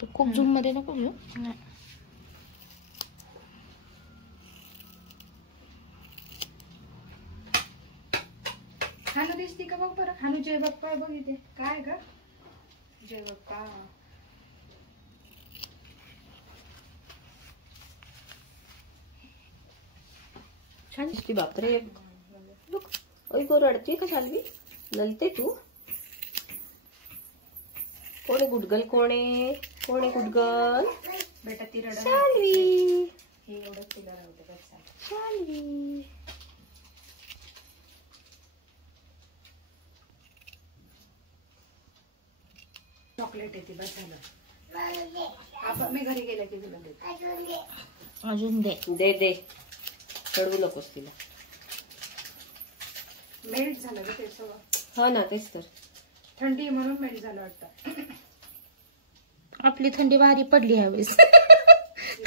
तो खूप झूम मध्ये नको घेऊ. हानू दिसती का बघ बरं. हानू जय बाप्पा बघ इथे. काय ग जय बाप्पा. छान दिसती. बापरे ओय गो रडते का शाल्वी. ललते तू. कोण आहे गुडगल. कोण आहे गुडगल. बेटा ती रडा. शाल्वी हे एवढं तिला राहते बस. शाल्वी. चॉकलेट येते बस झालं. आपण मी घरी गेले की तुला देते. अजून दे. दे दे. चढवू नकोस तिला. मेल्ट झालं ग ते सगळं. हा ना तेच तर. थंडी म्हणून मेल्ट झालं वाटतं. आपली थंडी भारी पडली ह्यावेळेस.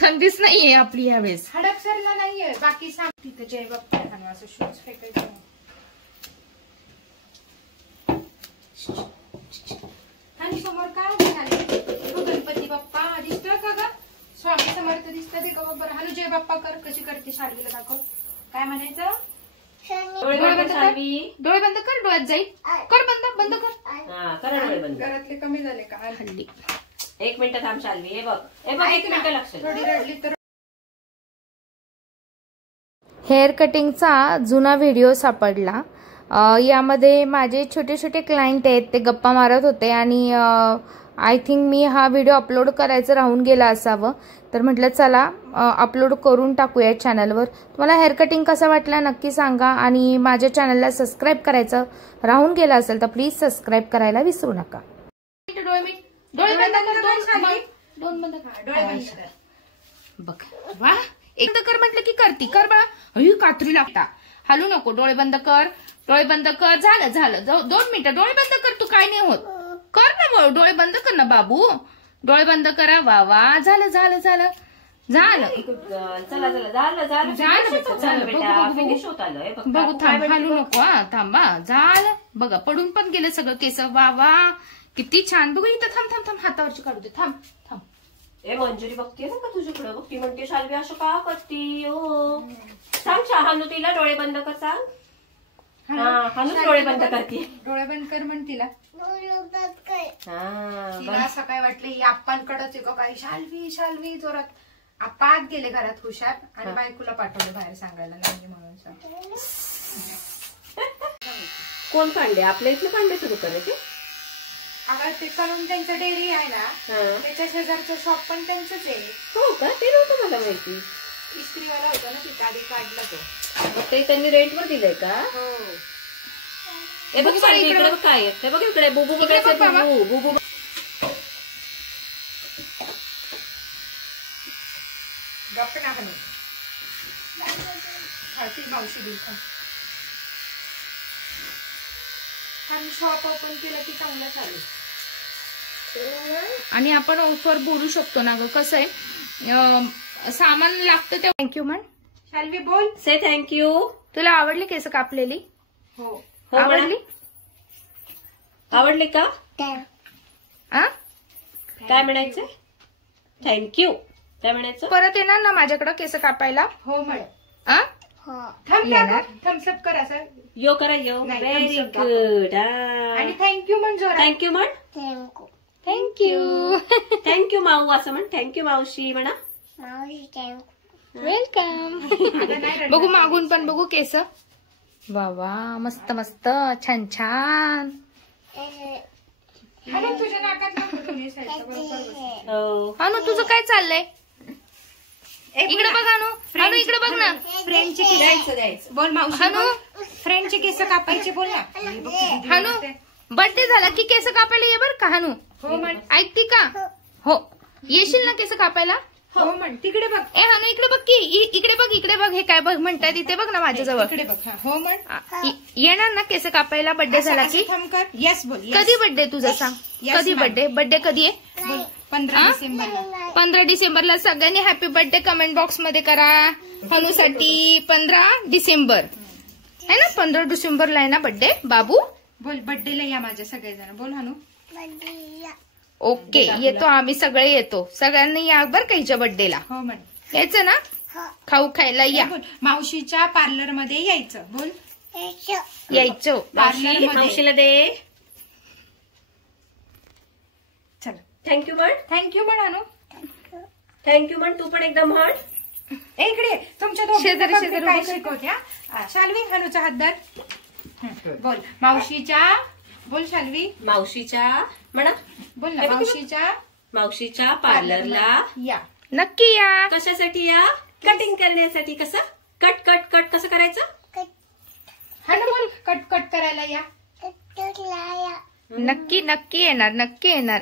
थंडीच नाहीये आपली ह्यावेळेस. हडपसरला नाहीये. बाकी सांग तिथे जय बाप्पा हानू असं शूज फेकायचं. आणि समोर काय झाले. गणपती बाप्पा दिसतोय का ग. स्वामी समर्थ दिसतात का बरोबर. हानू जय बाप्पा कर. कशी करते शाळेला दाखव. काय म्हणायचं. डोळे बंद कर. शाल्वी डोळे बंद कर. डोळ्यात जाईल. कर बंद कर. हा करा डोळे बंद. घरातले कमी झाले का हल्ली 1 मिनिट थांब शाल्वी. हे बघ 1 मिनिट लक्ष दे. थोडी रडली तर. हेअर कटिंगचा जुना व्हिडिओ सापडला. यामध्ये माझे छोटे छोटे क्लायंट आहेत. ते गप्पा मारत होते आणि आय थिंक मी हा व्हिडिओ अपलोड करायचं राहून गेला असावं. तर म्हटलं चला अपलोड करून टाकूया चॅनलवर. तुम्हाला हेअर कटिंग कसा वाटला नक्की सांगा. आणि माझ्या चॅनलला सबस्क्राईब करायचं राहून गेलं असेल तर प्लीज सबस्क्राईब करायला विसरू नका. डोळे बंद कर. दोन बंद कर. डोळे बंद कर. बघ वा. एक कर म्हटलं की करती. कर बाळा. अयो कात्री लागता. हलू नको. डोळे बंद कर. डोळे बंद कर. झालं 2 मिनिटं. डोळे बंद कर. तू काय नाही होत. कर ना डोळे बंद कर ना बाबू. डोळे बंद करा. वा वा. झालं चला बघू. थांब. हलू नको. हा थांबा. झालं बघा. पडून पण गेलं सगळं केस. वा वा किती छान. बघू इथं. थांब हातावरची काढू दे. थांब. ए मंजुरी बघते ना का तुझ्याकडं. बघ ती म्हणते शाल्वी असं का करती. ओ सांग शहानू तिला डोळे बंद कर. सांग. हा हानू डोळे बंद करते. डोळे बंद कर म्हण तिला. तिला असं काय वाटलं ही आप्पांकडेच आहे का काय. शाल्वी जोरात. आप्पा आत गेले घरात हुशार आणि बायकोला पाठवलं बाहेर सांगायला नाही म्हणून. कोण कांडे. आपल्या इथले कांड्याचं दुकान आहे ते. अगं ते करून त्यांचं डेअरी आहे ना. त्याच्या शेजारचं शॉप पण त्यांचंच आहे. हो का. ते नव्हतं मला माहिती. इस्त्रीवाला होता ना तिथे आधी काढला तो. मग ते त्यांनी रेंटवर दिलंय का. हो. हे बघ इकडे बघ काय. हे बघ इकडे बुबू बघायचं. बुबू गप्प ना हानू. ती मावशी दिल. आणि शॉप ओपन केलं की चांगलं चालेल. आणि आपण ऑफर बोलू शकतो ना ग. कसं आहे सामान लागतं ते. थँक्यू म्हण. शाल्वी बोल. Say thank you. तुला आवडली केस कापलेली. हो आवडली का. काय म्हणायचं. थँक्यू काय म्हणायचं. परत येणार ना माझ्याकडे केस कापायला. हो म्हण. थम्सअप कर असं. यो करा यो. Very good. आणि थँक्यू म्हण. थँक्यू म्हण. थँक्यू माऊ असं म्हण. थँक्यू मावशी म्हणा. वेलकम. बघू मागून पण बघू केस. वा वा मस्त मस्त छान छान. तुझ्या नाकात हानू तुझं काय चाललंय. इकडे बघ हानू इकडे बघ ना. फ्रेंडचे केस बोल मावशी. हानू फ्रेंडचे केस कापायचे बोल ना. हानू बर्थडे झाला की केस कापायला ये बर का. हानू हो म्हण. ऐकती का. हो येशील ना केस कापायला. हो म्हण. तिकडे बघ. ए हानू इकडे बघ की. इकडे बघ. हे काय बघ म्हणतात इथे बघ ना माझ्याजवळ. इकडे बघ. हो म्हण. येणार ना केस कापायला बर्थडे झाला की. येस बोल. कधी बर्थडे तुझा सांग. कधी बर्थडे कधी आहे. 15 डिसेंबरला. 15 डिसेंबरला. सगळ्यांनी हॅपी बर्थडे कमेंट बॉक्स मध्ये करा हनूसाठी. 15 डिसेंबर है ना. 15 डिसेंबरला आहे ना बर्थडे बाबू. बोल बर्थडेला या माझ्या सगळेजण. बोल हानू. ओके, येतो आम्ही सगळे येतो. सगळ्यांनी या बरं का हिच्या बर्थडेला. हो म्हण. यायचं ना खाऊ खायला या. बोल मावशीच्या पार्लर मध्ये यायचं. बोल यायचं. मावशीला दे. चल थँक्यू म्हण. थँक्यू म्हण अनु. थँक्यू म्हण तू पण एकदम म्हण. इकडे तुमच्या शेजारी दोघांना शेजारी काय उभं कर. शिकवत्या. शाल्वी हनुचा हात धर. बोल मावशीच्या. बोल शाल्वी. मावशीच्या म्हणा. बोल ना मावशीच्या. मावशीच्या पार्लरला या. नक्की या. कशासाठी या? कटिंग करण्यासाठी. कसं कट कट कट कसं करायचं? हनु बोल कट कट करायला या. नक्की नक्की येणार. नक्की येणार.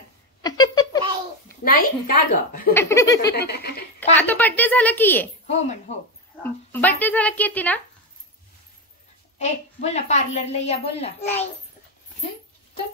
नाही का ग? आता बर्थडे झाला की ये. हो म्हण. हो बर्थडे झाला की येते ना. ए बोल ना पार्लरला या. बोल ना. चल